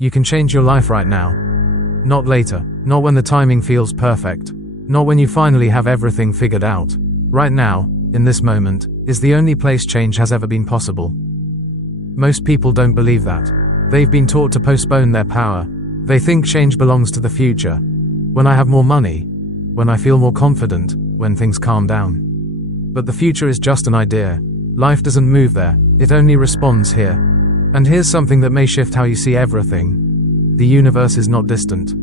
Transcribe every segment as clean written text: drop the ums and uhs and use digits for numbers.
You can change your life right now. Not later, not when the timing feels perfect, not when you finally have everything figured out. Right now, in this moment, is the only place change has ever been possible. Most people don't believe that. They've been taught to postpone their power. They think change belongs to the future. When I have more money, when I feel more confident, when things calm down. But the future is just an idea. Life doesn't move there, it only responds here. And here's something that may shift how you see everything. The universe is not distant,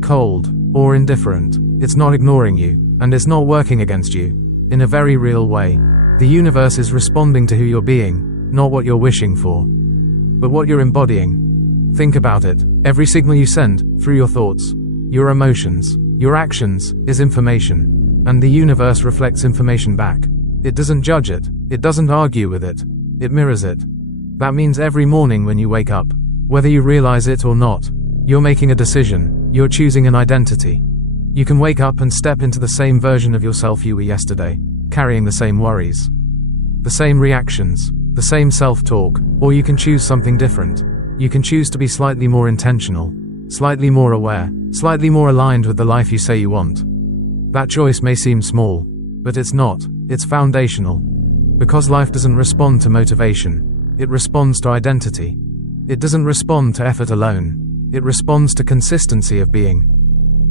cold, or indifferent. It's not ignoring you, and it's not working against you. In a very real way, the universe is responding to who you're being, not what you're wishing for, but what you're embodying. Think about it. Every signal you send, through your thoughts, your emotions, your actions, is information. And the universe reflects information back. It doesn't judge it. It doesn't argue with it. It mirrors it. That means every morning when you wake up, whether you realize it or not, you're making a decision. You're choosing an identity. You can wake up and step into the same version of yourself you were yesterday, carrying the same worries, the same reactions, the same self-talk, or you can choose something different. You can choose to be slightly more intentional, slightly more aware, slightly more aligned with the life you say you want. That choice may seem small, but it's not. It's foundational. Because life doesn't respond to motivation. It responds to identity. It doesn't respond to effort alone. It responds to consistency of being.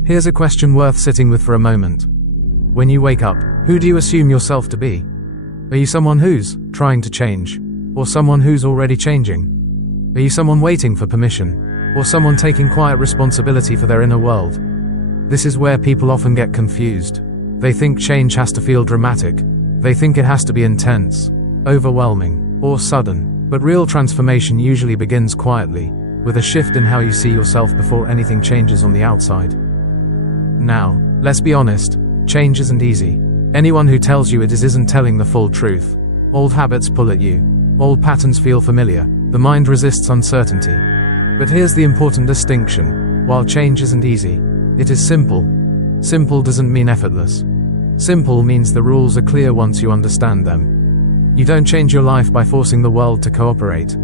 Here's a question worth sitting with for a moment. When you wake up, who do you assume yourself to be? Are you someone who's trying to change? Or someone who's already changing? Are you someone waiting for permission? Or someone taking quiet responsibility for their inner world? This is where people often get confused. They think change has to feel dramatic. They think it has to be intense, overwhelming, or sudden. But real transformation usually begins quietly, with a shift in how you see yourself before anything changes on the outside. Now, let's be honest, change isn't easy. Anyone who tells you it isn't telling the full truth. Old habits pull at you. Old patterns feel familiar. The mind resists uncertainty. But here's the important distinction. While change isn't easy, it is simple. Simple doesn't mean effortless. Simple means the rules are clear once you understand them. You don't change your life by forcing the world to cooperate.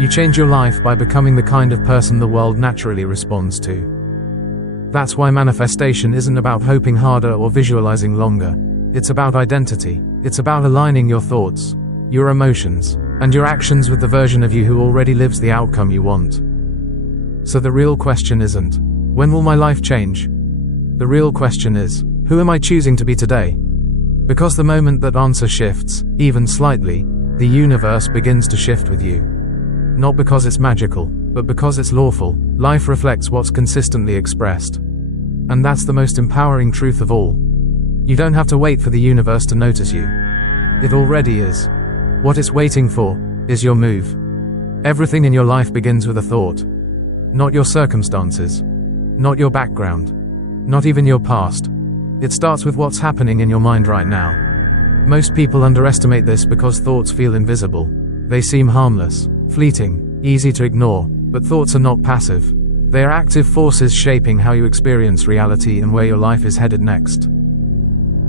You change your life by becoming the kind of person the world naturally responds to. That's why manifestation isn't about hoping harder or visualizing longer. It's about identity. It's about aligning your thoughts, your emotions, and your actions with the version of you who already lives the outcome you want. So the real question isn't, when will my life change? The real question is, who am I choosing to be today? Because the moment that answer shifts, even slightly, the universe begins to shift with you. Not because it's magical, but because it's lawful. Life reflects what's consistently expressed. And that's the most empowering truth of all. You don't have to wait for the universe to notice you. It already is. What it's waiting for is your move. Everything in your life begins with a thought. Not your circumstances. Not your background. Not even your past. It starts with what's happening in your mind right now. Most people underestimate this because thoughts feel invisible. They seem harmless, fleeting, easy to ignore, but thoughts are not passive. They are active forces shaping how you experience reality and where your life is headed next.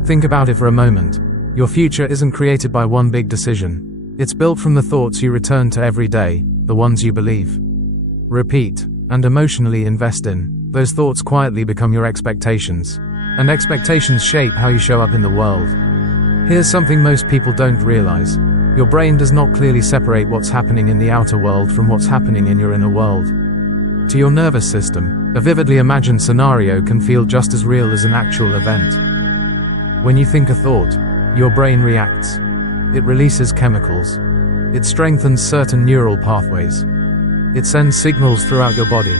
Think about it for a moment. Your future isn't created by one big decision. It's built from the thoughts you return to every day, the ones you believe, repeat, and emotionally invest in. Those thoughts quietly become your expectations. And expectations shape how you show up in the world. Here's something most people don't realize. Your brain does not clearly separate what's happening in the outer world from what's happening in your inner world. To your nervous system, a vividly imagined scenario can feel just as real as an actual event. When you think a thought, your brain reacts. It releases chemicals. It strengthens certain neural pathways. It sends signals throughout your body.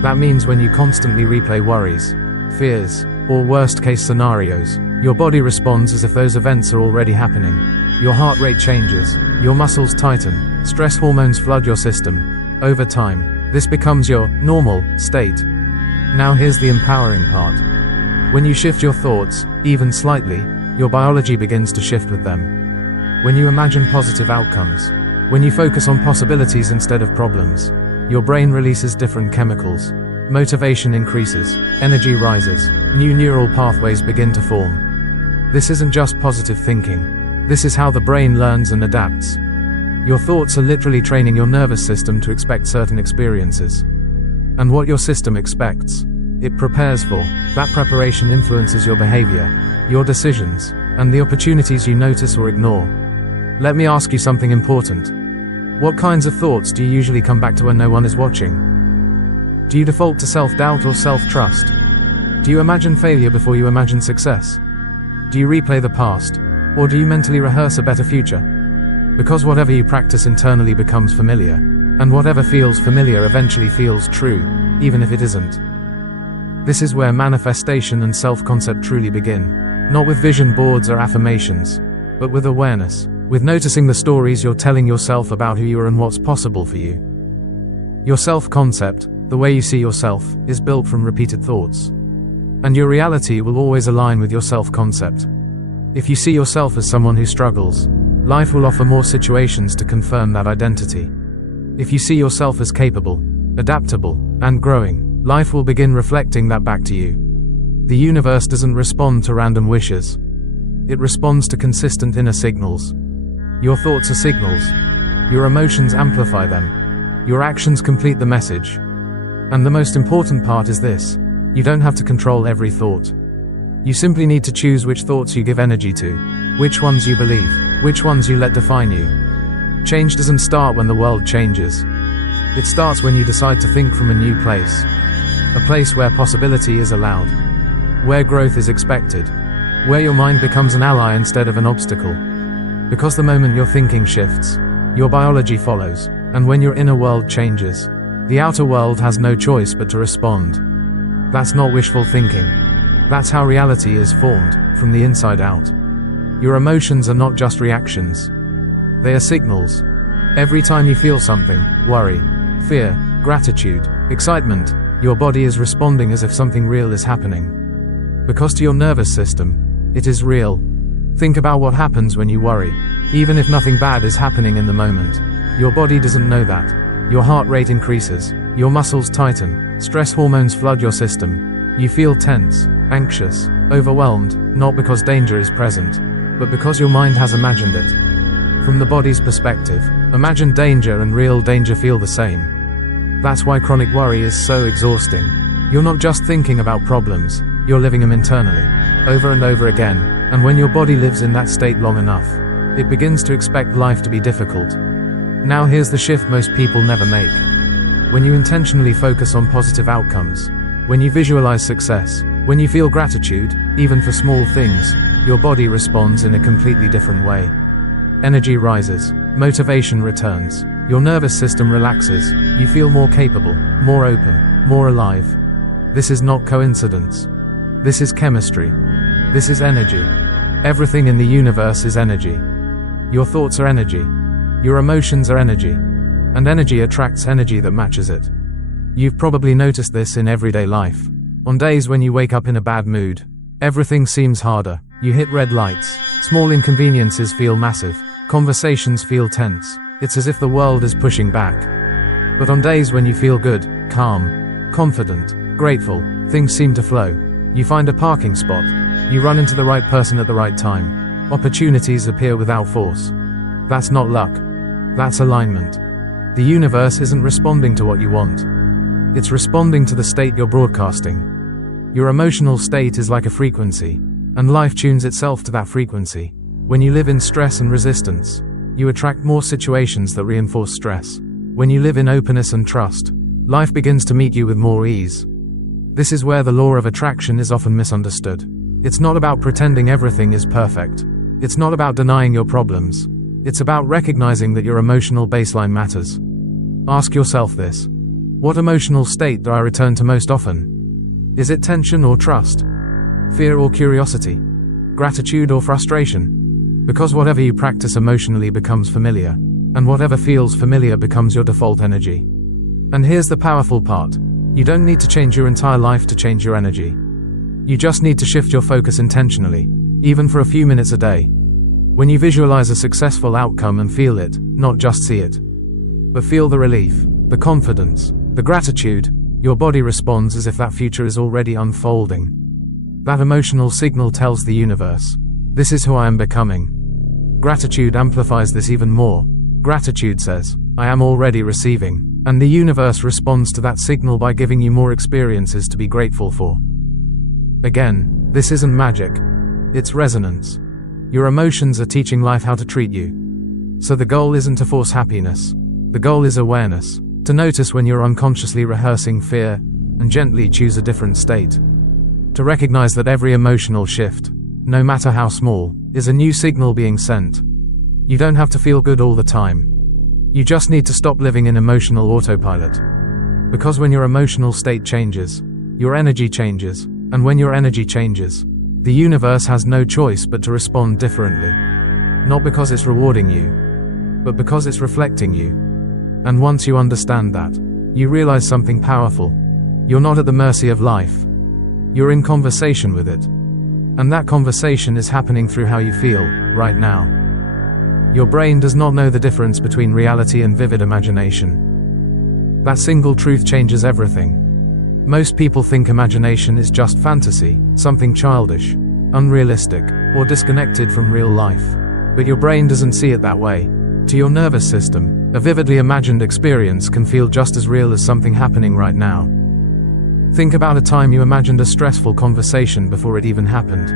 That means when you constantly replay worries, fears, or worst-case scenarios, your body responds as if those events are already happening. Your heart rate changes, your muscles tighten, stress hormones flood your system. Over time, this becomes your normal state. Now here's the empowering part. When you shift your thoughts, even slightly, your biology begins to shift with them. When you imagine positive outcomes, when you focus on possibilities instead of problems, your brain releases different chemicals. Motivation increases, energy rises, new neural pathways begin to form. This isn't just positive thinking. This is how the brain learns and adapts. Your thoughts are literally training your nervous system to expect certain experiences. And what your system expects, it prepares for. That preparation influences your behavior, your decisions, and the opportunities you notice or ignore. Let me ask you something important. What kinds of thoughts do you usually come back to when no one is watching? Do you default to self-doubt or self-trust? Do you imagine failure before you imagine success? Do you replay the past, or do you mentally rehearse a better future? Because whatever you practice internally becomes familiar, and whatever feels familiar eventually feels true, even if it isn't. This is where manifestation and self-concept truly begin, not with vision boards or affirmations, but with awareness, with noticing the stories you're telling yourself about who you are and what's possible for you. Your self-concept, the way you see yourself, is built from repeated thoughts. And your reality will always align with your self-concept. If you see yourself as someone who struggles, life will offer more situations to confirm that identity. If you see yourself as capable, adaptable, and growing, life will begin reflecting that back to you. The universe doesn't respond to random wishes. It responds to consistent inner signals. Your thoughts are signals. Your emotions amplify them. Your actions complete the message. And the most important part is this: you don't have to control every thought. You simply need to choose which thoughts you give energy to, which ones you believe, which ones you let define you. Change doesn't start when the world changes. It starts when you decide to think from a new place. A place where possibility is allowed. Where growth is expected. Where your mind becomes an ally instead of an obstacle. Because the moment your thinking shifts, your biology follows, and when your inner world changes, the outer world has no choice but to respond. That's not wishful thinking. That's how reality is formed, from the inside out. Your emotions are not just reactions. They are signals. Every time you feel something, worry, fear, gratitude, excitement, your body is responding as if something real is happening. Because to your nervous system, it is real. Think about what happens when you worry. Even if nothing bad is happening in the moment, your body doesn't know that. Your heart rate increases, your muscles tighten, stress hormones flood your system. You feel tense, anxious, overwhelmed, not because danger is present, but because your mind has imagined it. From the body's perspective, imagined danger and real danger feel the same. That's why chronic worry is so exhausting. You're not just thinking about problems, you're living them internally, over and over again, and when your body lives in that state long enough, it begins to expect life to be difficult. Now here's the shift most people never make. When you intentionally focus on positive outcomes, when you visualize success, when you feel gratitude, even for small things, your body responds in a completely different way. Energy rises, motivation returns, your nervous system relaxes, you feel more capable, more open, more alive. This is not coincidence. This is chemistry. This is energy. Everything in the universe is energy. Your thoughts are energy. Your emotions are energy. And energy attracts energy that matches it. You've probably noticed this in everyday life. On days when you wake up in a bad mood, everything seems harder. You hit red lights. Small inconveniences feel massive. Conversations feel tense. It's as if the world is pushing back. But on days when you feel good, calm, confident, grateful, things seem to flow. You find a parking spot. You run into the right person at the right time. Opportunities appear without force. That's not luck. That's alignment. The universe isn't responding to what you want. It's responding to the state you're broadcasting. Your emotional state is like a frequency, and life tunes itself to that frequency. When you live in stress and resistance, you attract more situations that reinforce stress. When you live in openness and trust, life begins to meet you with more ease. This is where the law of attraction is often misunderstood. It's not about pretending everything is perfect. It's not about denying your problems. It's about recognizing that your emotional baseline matters. Ask yourself this. What emotional state do I return to most often? Is it tension or trust? Fear or curiosity? Gratitude or frustration? Because whatever you practice emotionally becomes familiar, and whatever feels familiar becomes your default energy. And here's the powerful part. You don't need to change your entire life to change your energy. You just need to shift your focus intentionally, even for a few minutes a day. When you visualize a successful outcome and feel it, not just see it, but feel the relief, the confidence, the gratitude, your body responds as if that future is already unfolding. That emotional signal tells the universe, this is who I am becoming. Gratitude amplifies this even more. Gratitude says, I am already receiving, and the universe responds to that signal by giving you more experiences to be grateful for. Again, this isn't magic. It's resonance. Your emotions are teaching life how to treat you. So the goal isn't to force happiness. The goal is awareness, to notice when you're unconsciously rehearsing fear, and gently choose a different state. To recognize that every emotional shift, no matter how small, is a new signal being sent. You don't have to feel good all the time. You just need to stop living in emotional autopilot. Because when your emotional state changes, your energy changes, and when your energy changes, the universe has no choice but to respond differently. Not because it's rewarding you, but because it's reflecting you. And once you understand that, you realize something powerful. You're not at the mercy of life. You're in conversation with it. And that conversation is happening through how you feel, right now. Your brain does not know the difference between reality and vivid imagination. That single truth changes everything. Most people think imagination is just fantasy, something childish, unrealistic, or disconnected from real life. But your brain doesn't see it that way. To your nervous system, a vividly imagined experience can feel just as real as something happening right now. Think about a time you imagined a stressful conversation before it even happened.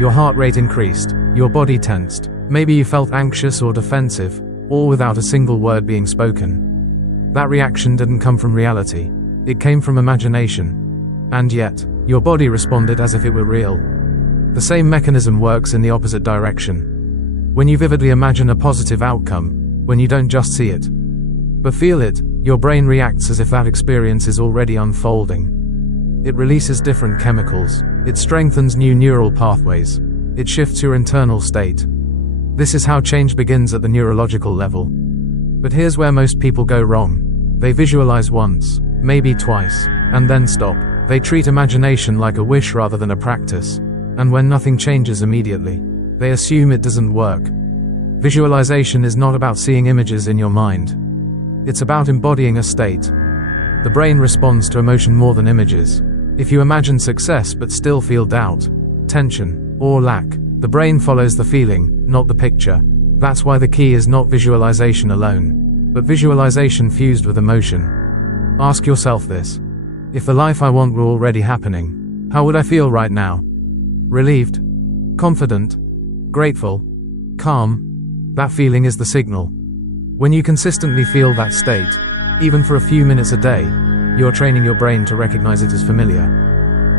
Your heart rate increased, your body tensed, maybe you felt anxious or defensive, all without a single word being spoken. That reaction didn't come from reality. It came from imagination. And yet, your body responded as if it were real. The same mechanism works in the opposite direction. When you vividly imagine a positive outcome, when you don't just see it, but feel it, your brain reacts as if that experience is already unfolding. It releases different chemicals. It strengthens new neural pathways. It shifts your internal state. This is how change begins at the neurological level. But here's where most people go wrong. They visualize once, maybe twice, and then stop. They treat imagination like a wish rather than a practice. And when nothing changes immediately, they assume it doesn't work. Visualization is not about seeing images in your mind. It's about embodying a state. The brain responds to emotion more than images. If you imagine success but still feel doubt, tension, or lack, the brain follows the feeling, not the picture. That's why the key is not visualization alone, but visualization fused with emotion. Ask yourself this. If the life I want were already happening, how would I feel right now? Relieved? Confident? Grateful? Calm? That feeling is the signal. When you consistently feel that state, even for a few minutes a day, you're training your brain to recognize it as familiar.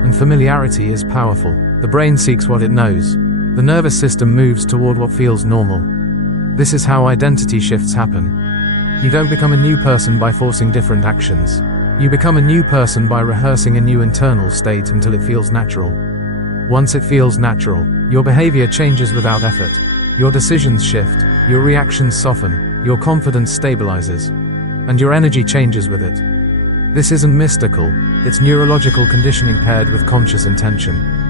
And familiarity is powerful. The brain seeks what it knows. The nervous system moves toward what feels normal. This is how identity shifts happen. You don't become a new person by forcing different actions. You become a new person by rehearsing a new internal state until it feels natural. Once it feels natural, your behavior changes without effort. Your decisions shift, your reactions soften, your confidence stabilizes, and your energy changes with it. This isn't mystical, it's neurological conditioning paired with conscious intention.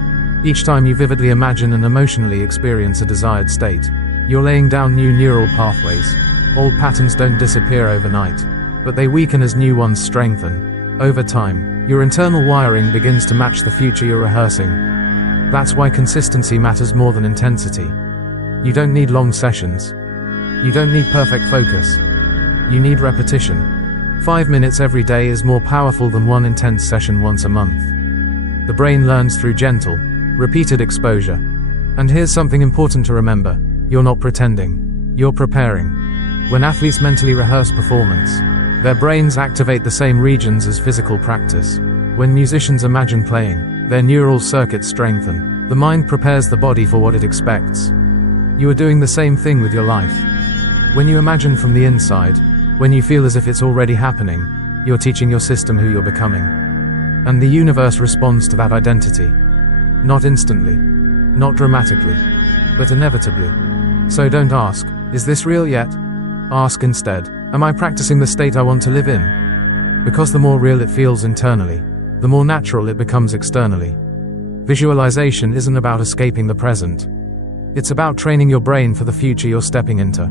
Each time you vividly imagine and emotionally experience a desired state, you're laying down new neural pathways. Old patterns don't disappear overnight, but they weaken as new ones strengthen. Over time, your internal wiring begins to match the future you're rehearsing. That's why consistency matters more than intensity. You don't need long sessions. You don't need perfect focus. You need repetition. 5 minutes every day is more powerful than one intense session once a month. The brain learns through gentle, repeated exposure. And here's something important to remember. You're not pretending. You're preparing. When athletes mentally rehearse performance, their brains activate the same regions as physical practice. When musicians imagine playing, their neural circuits strengthen. The mind prepares the body for what it expects. You are doing the same thing with your life. When you imagine from the inside, when you feel as if it's already happening, you're teaching your system who you're becoming. And the universe responds to that identity. Not instantly, not dramatically, but inevitably. So don't ask, is this real yet? Ask instead, am I practicing the state I want to live in? Because the more real it feels internally, the more natural it becomes externally. Visualization isn't about escaping the present. It's about training your brain for the future you're stepping into.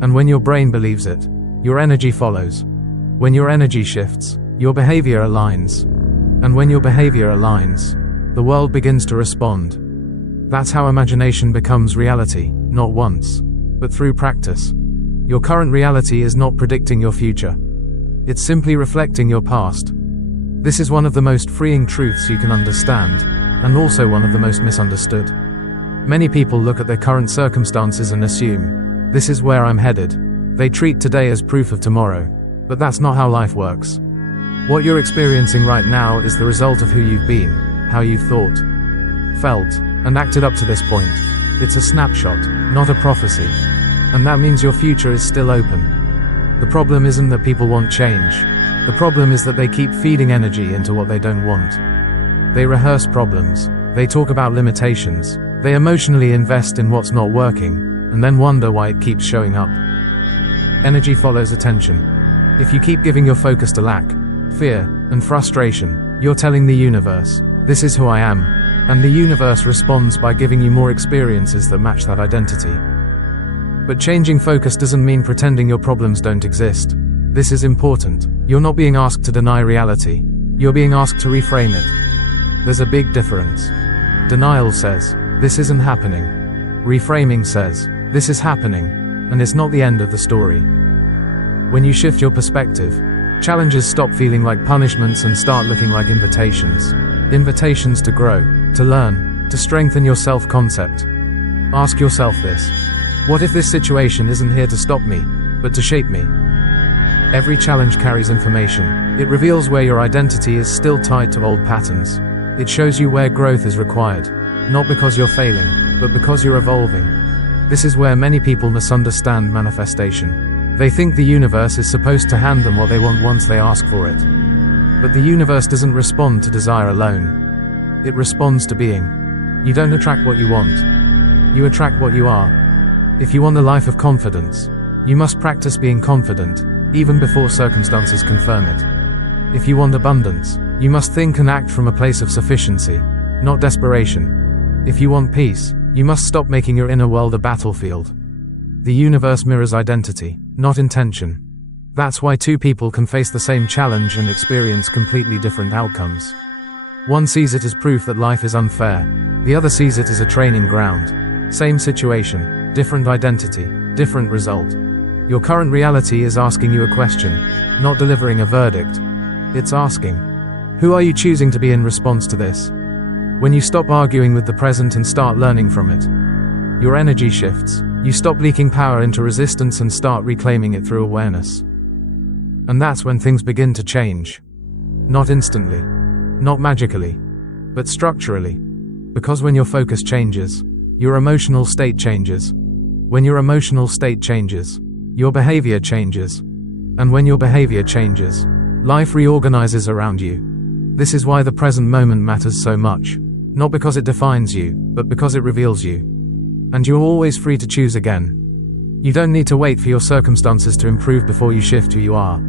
And when your brain believes it, your energy follows. When your energy shifts, your behavior aligns. And when your behavior aligns, the world begins to respond. That's how imagination becomes reality, not once, but through practice. Your current reality is not predicting your future. It's simply reflecting your past. This is one of the most freeing truths you can understand, and also one of the most misunderstood. Many people look at their current circumstances and assume, this is where I'm headed. They treat today as proof of tomorrow, but that's not how life works. What you're experiencing right now is the result of who you've been, how you've thought, felt, and acted up to this point. It's a snapshot, not a prophecy. And that means your future is still open. The problem isn't that people want change. The problem is that they keep feeding energy into what they don't want. They rehearse problems, they talk about limitations, they emotionally invest in what's not working, and then wonder why it keeps showing up. Energy follows attention. If you keep giving your focus to lack, fear, and frustration, you're telling the universe, this is who I am, and the universe responds by giving you more experiences that match that identity. But changing focus doesn't mean pretending your problems don't exist. This is important. You're not being asked to deny reality. You're being asked to reframe it. There's a big difference. Denial says, this isn't happening. Reframing says, this is happening, and it's not the end of the story. When you shift your perspective, challenges stop feeling like punishments and start looking like invitations. Invitations to grow, to learn, to strengthen your self-concept. Ask yourself this. What if this situation isn't here to stop me, but to shape me? Every challenge carries information. It reveals where your identity is still tied to old patterns. It shows you where growth is required, not because you're failing, but because you're evolving. This is where many people misunderstand manifestation. They think the universe is supposed to hand them what they want once they ask for it. But the universe doesn't respond to desire alone. It responds to being. You don't attract what you want. You attract what you are. If you want a life of confidence, you must practice being confident, even before circumstances confirm it. If you want abundance, you must think and act from a place of sufficiency, not desperation. If you want peace, you must stop making your inner world a battlefield. The universe mirrors identity, not intention. That's why two people can face the same challenge and experience completely different outcomes. One sees it as proof that life is unfair. The other sees it as a training ground. Same situation, different identity, different result. Your current reality is asking you a question, not delivering a verdict. It's asking, who are you choosing to be in response to this? When you stop arguing with the present and start learning from it, your energy shifts. You stop leaking power into resistance and start reclaiming it through awareness. And that's when things begin to change. Not instantly, not magically, but structurally. Because when your focus changes, your emotional state changes. When your emotional state changes, your behavior changes. And when your behavior changes, life reorganizes around you. This is why the present moment matters so much. Not because it defines you, but because it reveals you. And you're always free to choose again. You don't need to wait for your circumstances to improve before you shift who you are.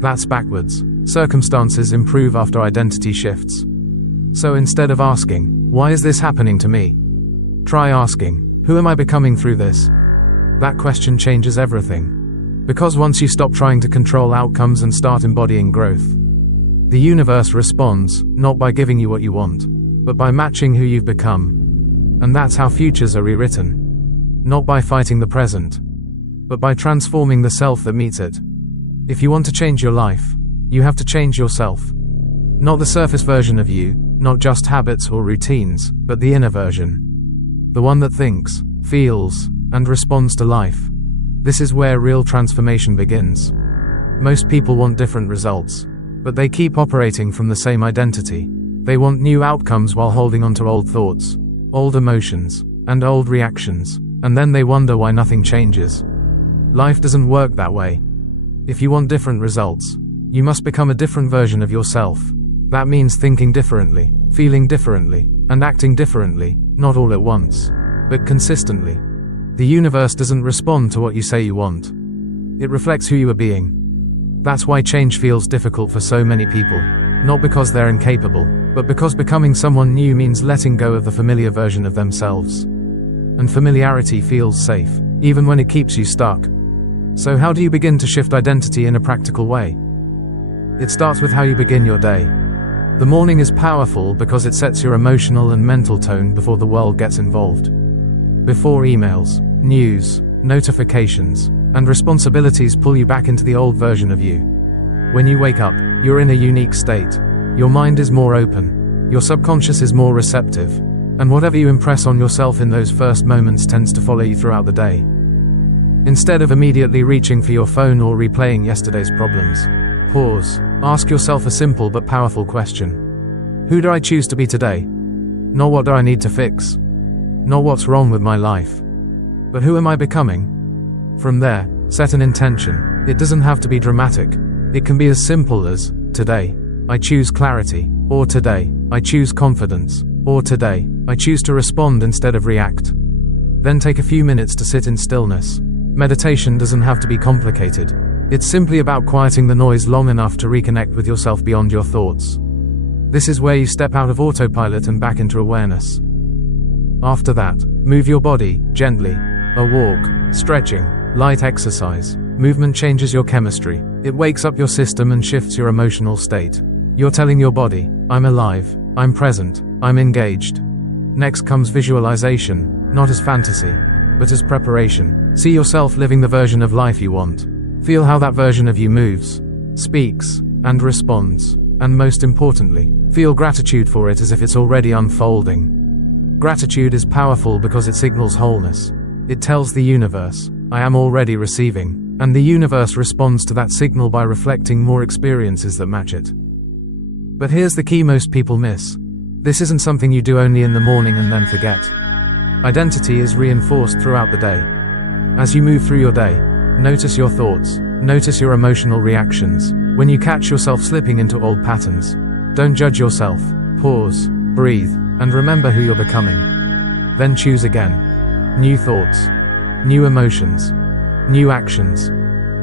That's backwards. Circumstances improve after identity shifts. So instead of asking, why is this happening to me? Try asking, who am I becoming through this? That question changes everything. Because once you stop trying to control outcomes and start embodying growth, the universe responds, not by giving you what you want, but by matching who you've become. And that's how futures are rewritten. Not by fighting the present, but by transforming the self that meets it. If you want to change your life, you have to change yourself. Not the surface version of you, not just habits or routines, but the inner version. The one that thinks, feels, and responds to life. This is where real transformation begins. Most people want different results, but they keep operating from the same identity. They want new outcomes while holding on to old thoughts, old emotions, and old reactions, and then they wonder why nothing changes. Life doesn't work that way. If you want different results, you must become a different version of yourself. That means thinking differently, feeling differently, and acting differently, not all at once, but consistently. The universe doesn't respond to what you say you want. It reflects who you are being. That's why change feels difficult for so many people, not because they're incapable, but because becoming someone new means letting go of the familiar version of themselves. And familiarity feels safe, even when it keeps you stuck. So how do you begin to shift identity in a practical way? It starts with how you begin your day. The morning is powerful because it sets your emotional and mental tone before the world gets involved. Before emails, news, notifications, and responsibilities pull you back into the old version of you. When you wake up, you're in a unique state. Your mind is more open, your subconscious is more receptive, and whatever you impress on yourself in those first moments tends to follow you throughout the day. Instead of immediately reaching for your phone or replaying yesterday's problems, pause. Ask yourself a simple but powerful question. Who do I choose to be today? Not what do I need to fix? Not what's wrong with my life? But who am I becoming? From there, set an intention. It doesn't have to be dramatic. It can be as simple as, today, I choose clarity, or today, I choose confidence, or today, I choose to respond instead of react. Then take a few minutes to sit in stillness. Meditation doesn't have to be complicated. It's simply about quieting the noise long enough to reconnect with yourself beyond your thoughts. This is where you step out of autopilot and back into awareness. After that, move your body, gently. A walk, stretching, light exercise. Movement changes your chemistry. It wakes up your system and shifts your emotional state. You're telling your body, I'm alive, I'm present, I'm engaged. Next comes visualization, not as fantasy, but as preparation. See yourself living the version of life you want. Feel how that version of you moves, speaks, and responds. And most importantly, feel gratitude for it as if it's already unfolding. Gratitude is powerful because it signals wholeness. It tells the universe, I am already receiving, and the universe responds to that signal by reflecting more experiences that match it. But here's the key most people miss. This isn't something you do only in the morning and then forget. Identity is reinforced throughout the day. As you move through your day, notice your thoughts, notice your emotional reactions. When you catch yourself slipping into old patterns, don't judge yourself, pause, breathe, and remember who you're becoming. Then choose again. New thoughts, new emotions, new actions.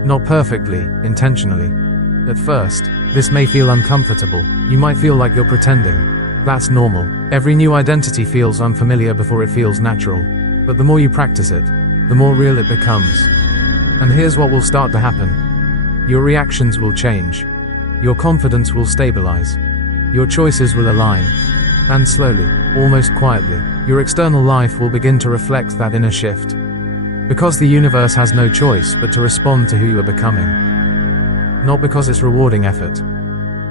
Not perfectly, intentionally. At first, this may feel uncomfortable. You might feel like you're pretending. That's normal. Every new identity feels unfamiliar before it feels natural. But the more you practice it, the more real it becomes. And here's what will start to happen. Your reactions will change. Your confidence will stabilize. Your choices will align. And slowly, almost quietly, your external life will begin to reflect that inner shift. Because the universe has no choice but to respond to who you are becoming. Not because it's rewarding effort,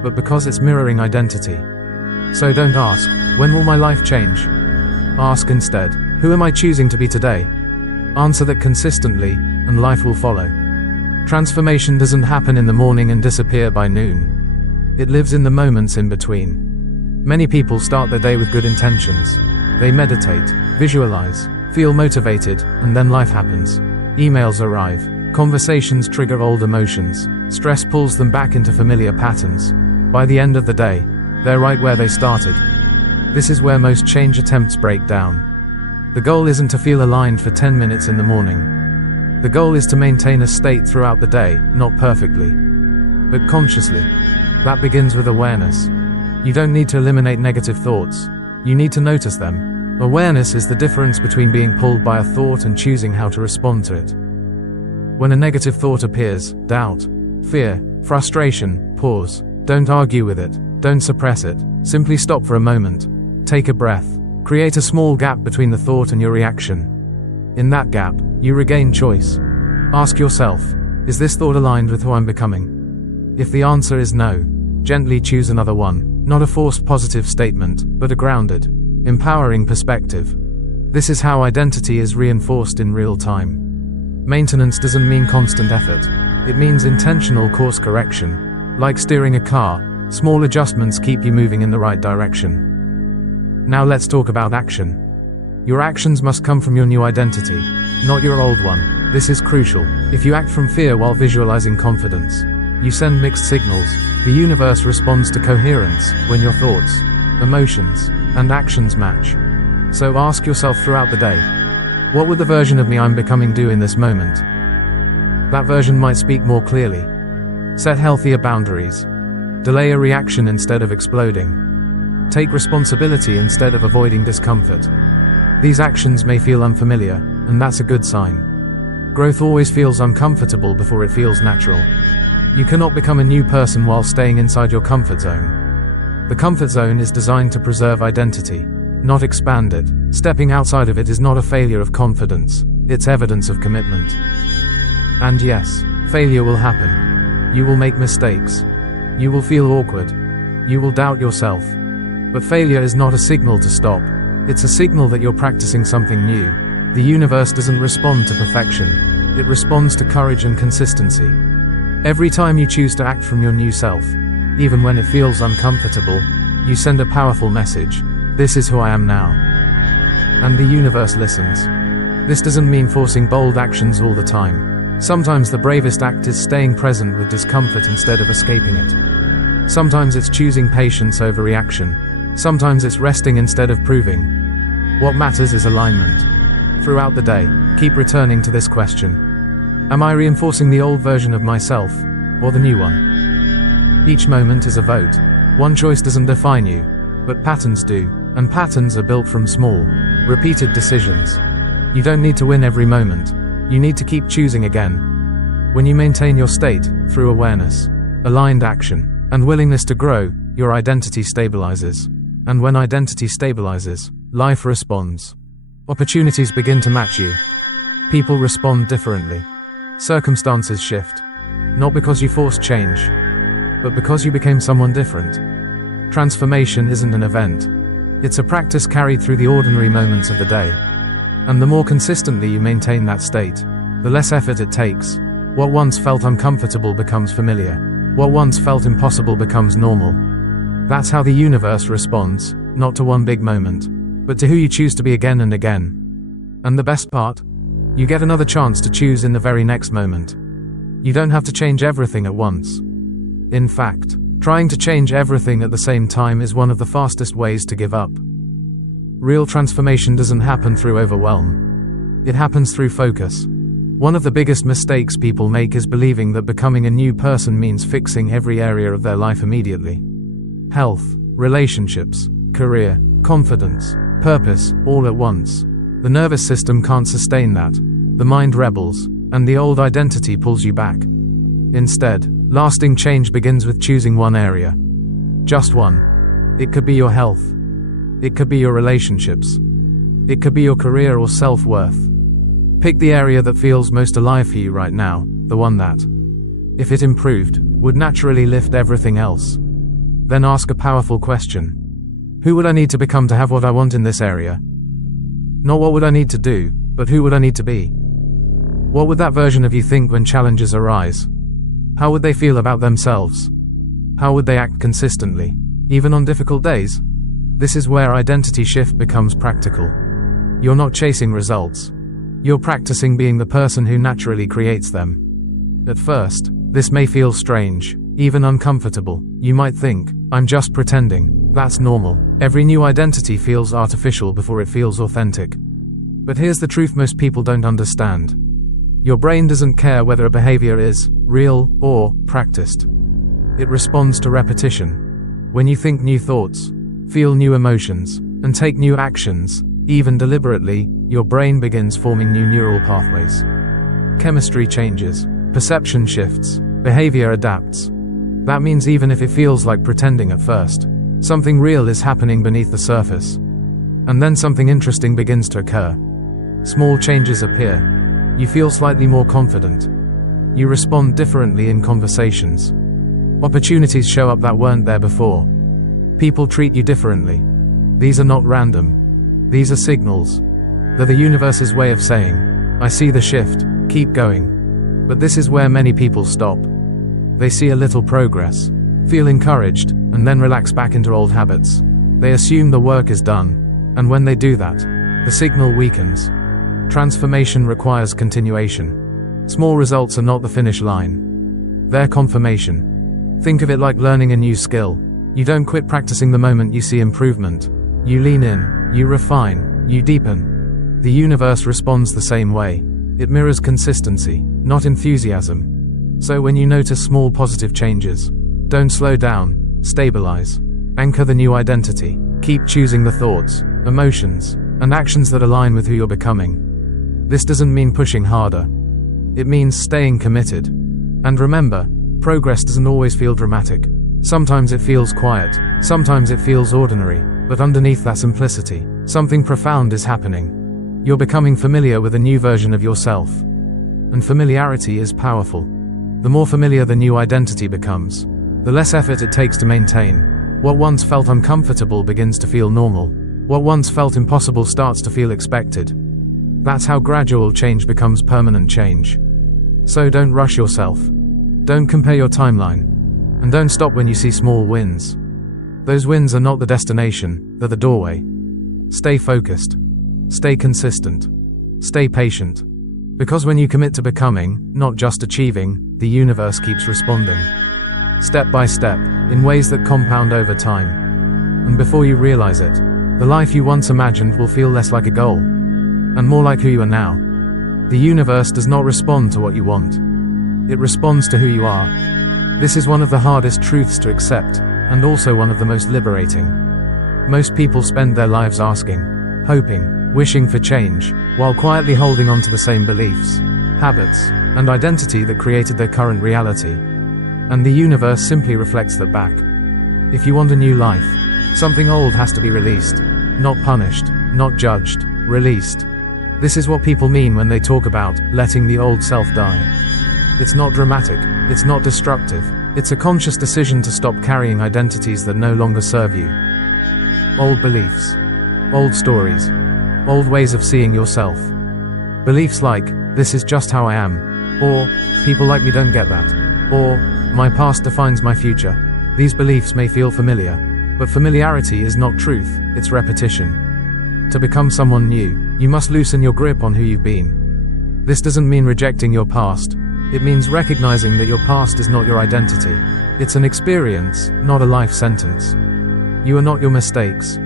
but because it's mirroring identity. So don't ask, when will my life change? Ask instead, who am I choosing to be today? Answer that consistently, and life will follow. Transformation doesn't happen in the morning and disappear by noon. It lives in the moments in between. Many people start their day with good intentions. They meditate, visualize, feel motivated, and then life happens. Emails arrive, conversations trigger old emotions, stress pulls them back into familiar patterns. By the end of the day, they're right where they started. This is where most change attempts break down. The goal isn't to feel aligned for 10 minutes in the morning. The goal is to maintain a state throughout the day, not perfectly, but consciously. That begins with awareness. You don't need to eliminate negative thoughts. You need to notice them. Awareness is the difference between being pulled by a thought and choosing how to respond to it. When a negative thought appears, doubt, fear, frustration, pause. Don't argue with it. Don't suppress it. Simply stop for a moment. Take a breath. Create a small gap between the thought and your reaction. In that gap, you regain choice. Ask yourself, is this thought aligned with who I'm becoming? If the answer is no, gently choose another one. Not a forced positive statement, but a grounded, empowering perspective. This is how identity is reinforced in real time. Maintenance doesn't mean constant effort. It means intentional course correction. Like steering a car, small adjustments keep you moving in the right direction. Now let's talk about action. Your actions must come from your new identity, not your old one. This is crucial. If you act from fear while visualizing confidence, you send mixed signals. The universe responds to coherence when your thoughts, emotions, and actions match. So ask yourself throughout the day, what would the version of me I'm becoming do in this moment? That version might speak more clearly. Set healthier boundaries. Delay a reaction instead of exploding. Take responsibility instead of avoiding discomfort. These actions may feel unfamiliar, and that's a good sign. Growth always feels uncomfortable before it feels natural. You cannot become a new person while staying inside your comfort zone. The comfort zone is designed to preserve identity, not expand it. Stepping outside of it is not a failure of confidence, it's evidence of commitment. And yes, failure will happen. You will make mistakes. You will feel awkward. You will doubt yourself. But failure is not a signal to stop. It's a signal that you're practicing something new. The universe doesn't respond to perfection. It responds to courage and consistency. Every time you choose to act from your new self, even when it feels uncomfortable, you send a powerful message. This is who I am now. And the universe listens. This doesn't mean forcing bold actions all the time. Sometimes the bravest act is staying present with discomfort instead of escaping it. Sometimes it's choosing patience over reaction. Sometimes it's resting instead of proving. What matters is alignment. Throughout the day, keep returning to this question. Am I reinforcing the old version of myself, or the new one? Each moment is a vote. One choice doesn't define you, but patterns do, and patterns are built from small, repeated decisions. You don't need to win every moment. You need to keep choosing again. When you maintain your state, through awareness, aligned action, and willingness to grow, your identity stabilizes. And when identity stabilizes, life responds. Opportunities begin to match you. People respond differently. Circumstances shift. Not because you forced change, but because you became someone different. Transformation isn't an event. It's a practice carried through the ordinary moments of the day. And the more consistently you maintain that state, the less effort it takes. What once felt uncomfortable becomes familiar. What once felt impossible becomes normal. That's how the universe responds, not to one big moment, but to who you choose to be again and again. And the best part? You get another chance to choose in the very next moment. You don't have to change everything at once. In fact, trying to change everything at the same time is one of the fastest ways to give up. Real transformation doesn't happen through overwhelm. It happens through focus. One of the biggest mistakes people make is believing that becoming a new person means fixing every area of their life immediately. Health, relationships, career, confidence, purpose, all at once. The nervous system can't sustain that. The mind rebels, and the old identity pulls you back. Instead, lasting change begins with choosing one area. Just one. It could be your health. It could be your relationships. It could be your career or self-worth. Pick the area that feels most alive for you right now, the one that, if it improved, would naturally lift everything else. Then ask a powerful question. Who would I need to become to have what I want in this area? Not what would I need to do, but who would I need to be? What would that version of you think when challenges arise? How would they feel about themselves? How would they act consistently, even on difficult days? This is where identity shift becomes practical. You're not chasing results. You're practicing being the person who naturally creates them. At first, this may feel strange, even uncomfortable. You might think, I'm just pretending. That's normal. Every new identity feels artificial before it feels authentic. But here's the truth most people don't understand. Your brain doesn't care whether a behavior is real or practiced. It responds to repetition. When you think new thoughts, feel new emotions, and take new actions, even deliberately, your brain begins forming new neural pathways. Chemistry changes, perception shifts, behavior adapts. That means even if it feels like pretending at first, something real is happening beneath the surface. And then something interesting begins to occur. Small changes appear. You feel slightly more confident. You respond differently in conversations. Opportunities show up that weren't there before. People treat you differently. These are not random. These are signals. They're the universe's way of saying, I see the shift, keep going. But this is where many people stop. They see a little progress, feel encouraged, and then relax back into old habits. They assume the work is done, and when they do that, the signal weakens. Transformation requires continuation. Small results are not the finish line. They're confirmation. Think of it like learning a new skill. You don't quit practicing the moment you see improvement. You lean in, you refine, you deepen. The universe responds the same way. It mirrors consistency, not enthusiasm. So when you notice small positive changes, don't slow down, stabilize. Anchor the new identity. Keep choosing the thoughts, emotions, and actions that align with who you're becoming. This doesn't mean pushing harder. It means staying committed. And remember, progress doesn't always feel dramatic. Sometimes it feels quiet, sometimes it feels ordinary, but underneath that simplicity, something profound is happening. You're becoming familiar with a new version of yourself. And familiarity is powerful. The more familiar the new identity becomes, the less effort it takes to maintain. What once felt uncomfortable begins to feel normal. What once felt impossible starts to feel expected. That's how gradual change becomes permanent change. So don't rush yourself. Don't compare your timeline. And don't stop when you see small wins. Those wins are not the destination, they're the doorway. Stay focused. Stay consistent. Stay patient. Because when you commit to becoming, not just achieving, the universe keeps responding. Step by step, in ways that compound over time. And before you realize it, the life you once imagined will feel less like a goal, and more like who you are now. The universe does not respond to what you want. It responds to who you are. This is one of the hardest truths to accept, and also one of the most liberating. Most people spend their lives asking, hoping, wishing for change, while quietly holding on to the same beliefs, habits, and identity that created their current reality. And the universe simply reflects that back. If you want a new life, something old has to be released. Not punished, not judged, released. This is what people mean when they talk about letting the old self die. It's not dramatic, it's not destructive, it's a conscious decision to stop carrying identities that no longer serve you. Old beliefs, old stories, old ways of seeing yourself. Beliefs like, this is just how I am, or, people like me don't get that, or, my past defines my future. These beliefs may feel familiar, but familiarity is not truth, it's repetition. To become someone new, you must loosen your grip on who you've been. This doesn't mean rejecting your past, it means recognizing that your past is not your identity. It's an experience, not a life sentence. You are not your mistakes.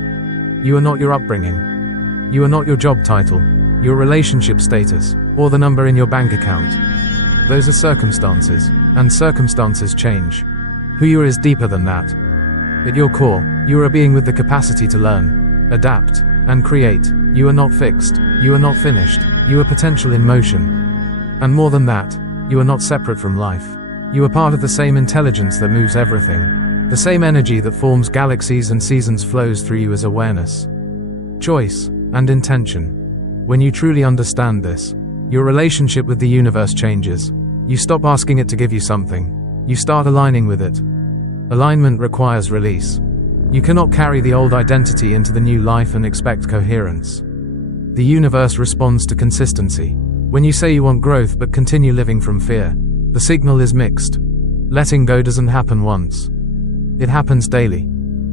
You are not your upbringing. You are not your job title, your relationship status, or the number in your bank account. Those are circumstances, and circumstances change. Who you are is deeper than that. At your core, you are a being with the capacity to learn, adapt, and create. You are not fixed, you are not finished, you are potential in motion. And more than that, you are not separate from life. You are part of the same intelligence that moves everything. The same energy that forms galaxies and seasons flows through you as awareness, choice, and intention. When you truly understand this, your relationship with the universe changes. You stop asking it to give you something. You start aligning with it. Alignment requires release. You cannot carry the old identity into the new life and expect coherence. The universe responds to consistency. When you say you want growth but continue living from fear, the signal is mixed. Letting go doesn't happen once. It happens daily.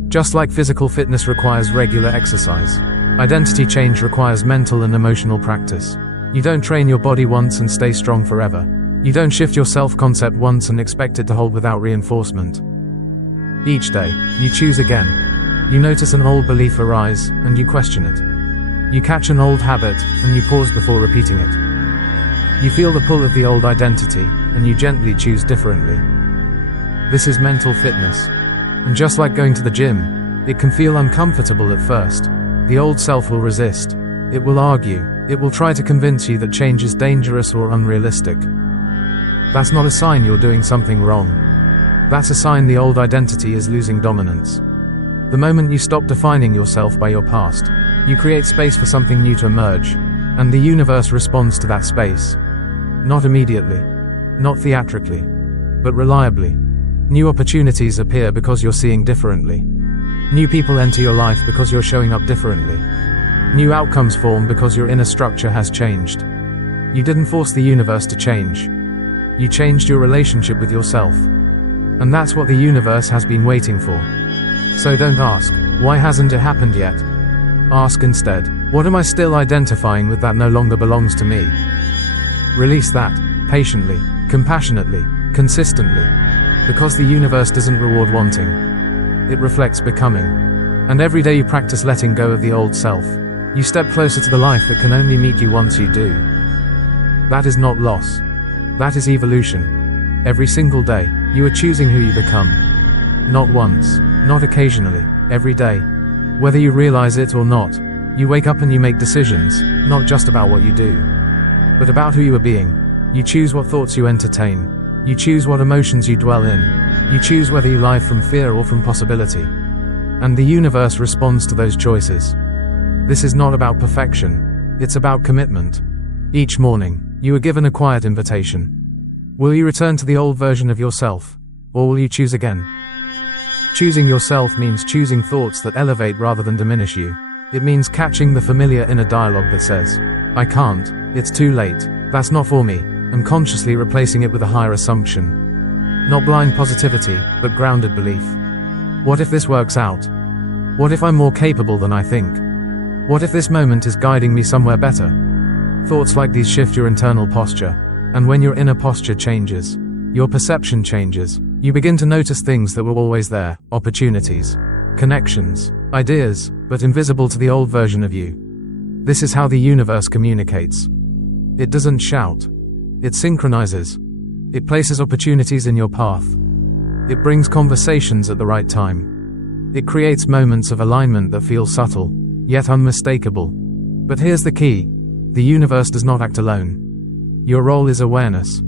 Just like physical fitness requires regular exercise, identity change requires mental and emotional practice. You don't train your body once and stay strong forever. You don't shift your self-concept once and expect it to hold without reinforcement. Each day, you choose again. You notice an old belief arise, and you question it. You catch an old habit, and you pause before repeating it. You feel the pull of the old identity, and you gently choose differently. This is mental fitness. And just like going to the gym, it can feel uncomfortable at first. The old self will resist. It will argue. It will try to convince you that change is dangerous or unrealistic. That's not a sign you're doing something wrong. That's a sign the old identity is losing dominance. The moment you stop defining yourself by your past, you create space for something new to emerge, and the universe responds to that space. Not immediately, not theatrically, but reliably. New opportunities appear because you're seeing differently. New people enter your life because you're showing up differently. New outcomes form because your inner structure has changed. You didn't force the universe to change. You changed your relationship with yourself. And that's what the universe has been waiting for. So don't ask, why hasn't it happened yet? Ask instead, what am I still identifying with that no longer belongs to me? Release that, patiently, compassionately, consistently. Because the universe doesn't reward wanting. It reflects becoming. And every day you practice letting go of the old self, you step closer to the life that can only meet you once you do. That is not loss. That is evolution. Every single day, you are choosing who you become. Not once, not occasionally, every day. Whether you realize it or not, you wake up and you make decisions, not just about what you do, but about who you are being. You choose what thoughts you entertain. You choose what emotions you dwell in. You choose whether you live from fear or from possibility. And the universe responds to those choices. This is not about perfection. It's about commitment. Each morning, You are given a quiet invitation. Will you return to the old version of yourself, or will you choose again? Choosing yourself means choosing thoughts that elevate rather than diminish you. It means catching the familiar inner dialogue that says, "I can't, it's too late, that's not for me," and consciously replacing it with a higher assumption. Not blind positivity, but grounded belief. What if this works out? What if I'm more capable than I think? What if this moment is guiding me somewhere better? Thoughts like these shift your internal posture, and when your inner posture changes, your perception changes. You begin to notice things that were always there, opportunities, connections, ideas, but invisible to the old version of you. This is how the universe communicates. It doesn't shout. It synchronizes. It places opportunities in your path. It brings conversations at the right time. It creates moments of alignment that feel subtle, yet unmistakable. But here's the key. The universe does not act alone. Your role is awareness.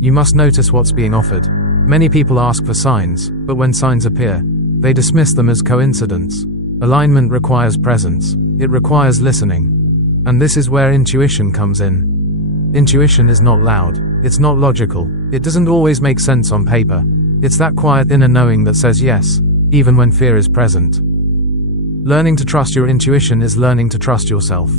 You must notice what's being offered. Many people ask for signs, but when signs appear, they dismiss them as coincidence. Alignment requires presence. It requires listening. And this is where intuition comes in. Intuition is not loud. It's not logical. It doesn't always make sense on paper. It's that quiet inner knowing that says yes, even when fear is present. Learning to trust your intuition is learning to trust yourself.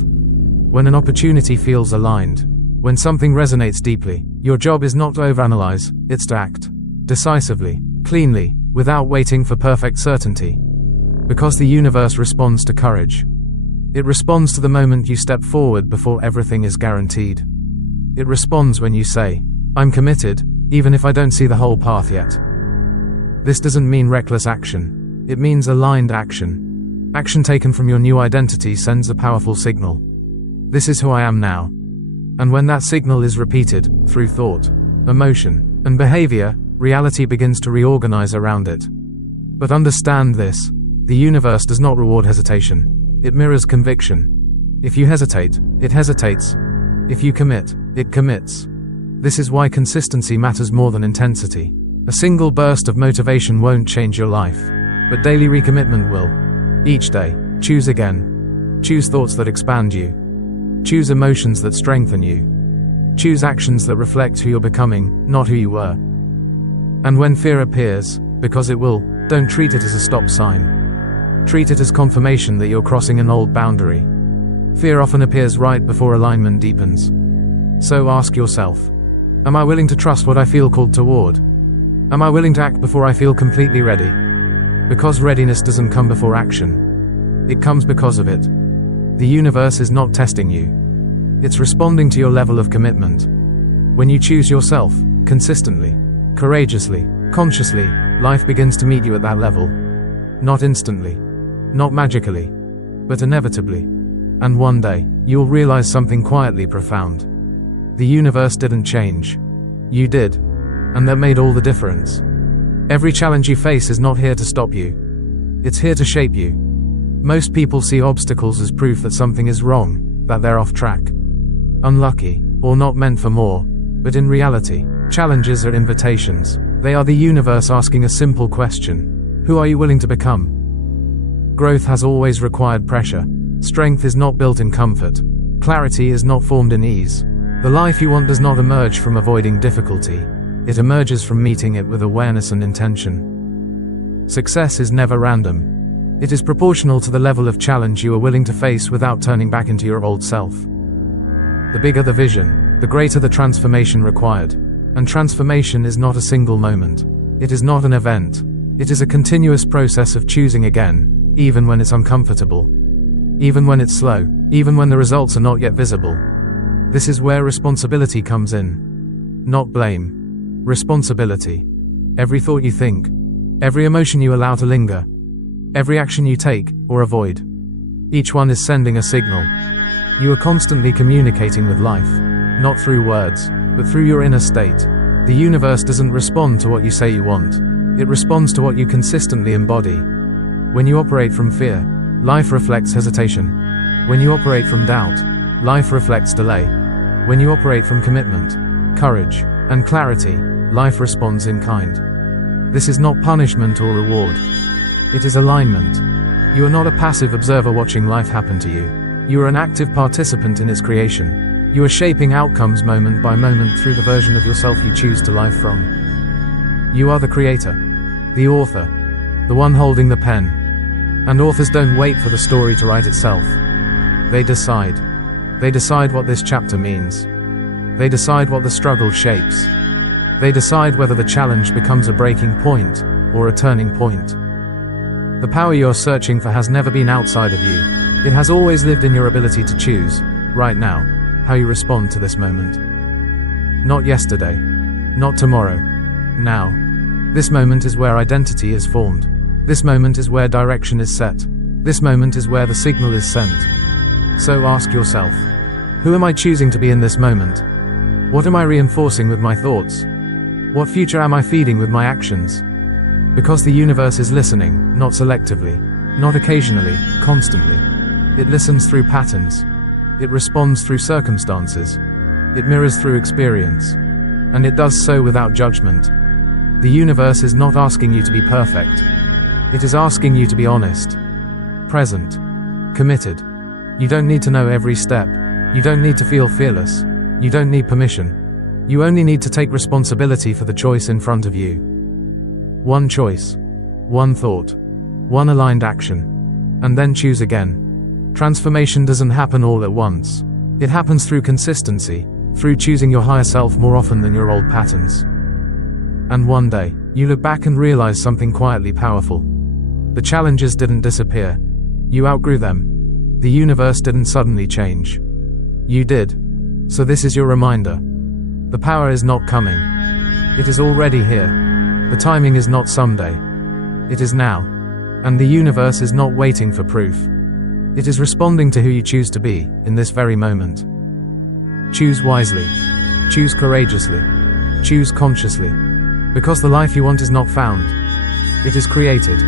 When an opportunity feels aligned, when something resonates deeply, your job is not to overanalyze, it's to act. Decisively, cleanly, without waiting for perfect certainty. Because the universe responds to courage. It responds to the moment you step forward before everything is guaranteed. It responds when you say, "I'm committed, even if I don't see the whole path yet." This doesn't mean reckless action. It means aligned action. Action taken from your new identity sends a powerful signal. This is who I am now. And when that signal is repeated, through thought, emotion, and behavior, reality begins to reorganize around it. But understand this, the universe does not reward hesitation. It mirrors conviction. If you hesitate, it hesitates. If you commit, it commits. This is why consistency matters more than intensity. A single burst of motivation won't change your life, but daily recommitment will. Each day, choose again. Choose thoughts that expand you. Choose emotions that strengthen you. Choose actions that reflect who you're becoming, not who you were. And when fear appears, because it will, don't treat it as a stop sign. Treat it as confirmation that you're crossing an old boundary. Fear often appears right before alignment deepens. So ask yourself, am I willing to trust what I feel called toward? Am I willing to act before I feel completely ready? Because readiness doesn't come before action. It comes because of it. The universe is not testing you. It's responding to your level of commitment. When you choose yourself, consistently, courageously, consciously, life begins to meet you at that level. Not instantly, not magically, but inevitably. And one day, you'll realize something quietly profound. The universe didn't change. You did. And that made all the difference. Every challenge you face is not here to stop you. It's here to shape you. Most people see obstacles as proof that something is wrong, that they're off track, unlucky, or not meant for more. But in reality, challenges are invitations. They are the universe asking a simple question. Who are you willing to become? Growth has always required pressure. Strength is not built in comfort. Clarity is not formed in ease. The life you want does not emerge from avoiding difficulty. It emerges from meeting it with awareness and intention. Success is never random. It is proportional to the level of challenge you are willing to face without turning back into your old self. The bigger the vision, the greater the transformation required. And transformation is not a single moment. It is not an event. It is a continuous process of choosing again, even when it's uncomfortable. Even when it's slow. Even when the results are not yet visible. This is where responsibility comes in. Not blame. Responsibility. Every thought you think. Every emotion you allow to linger. Every action you take, or avoid. Each one is sending a signal. You are constantly communicating with life. Not through words, but through your inner state. The universe doesn't respond to what you say you want. It responds to what you consistently embody. When you operate from fear, life reflects hesitation. When you operate from doubt, life reflects delay. When you operate from commitment, courage, and clarity, life responds in kind. This is not punishment or reward. It is alignment. You are not a passive observer watching life happen to you. You are an active participant in its creation. You are shaping outcomes moment by moment through the version of yourself you choose to live from. You are the creator, the author, the one holding the pen. And authors don't wait for the story to write itself. They decide. They decide what this chapter means. They decide what the struggle shapes. They decide whether the challenge becomes a breaking point or a turning point. The power you're searching for has never been outside of you. It has always lived in your ability to choose, right now, how you respond to this moment. Not yesterday. Not tomorrow. Now. This moment is where identity is formed. This moment is where direction is set. This moment is where the signal is sent. So ask yourself, who am I choosing to be in this moment? What am I reinforcing with my thoughts? What future am I feeding with my actions? Because the universe is listening, not selectively, not occasionally, constantly. It listens through patterns. It responds through circumstances. It mirrors through experience. And it does so without judgment. The universe is not asking you to be perfect. It is asking you to be honest, present, committed. You don't need to know every step. You don't need to feel fearless. You don't need permission. You only need to take responsibility for the choice in front of you. One choice, one thought, one aligned action, and then choose again. Transformation doesn't happen all at once. It happens through consistency, through choosing your higher self more often than your old patterns. And one day, you look back and realize something quietly powerful. The challenges didn't disappear. You outgrew them. The universe didn't suddenly change. You did. So this is your reminder. The power is not coming. It is already here. The timing is not someday. It is now. And the universe is not waiting for proof. It is responding to who you choose to be, in this very moment. Choose wisely. Choose courageously. Choose consciously. Because the life you want is not found. It is created.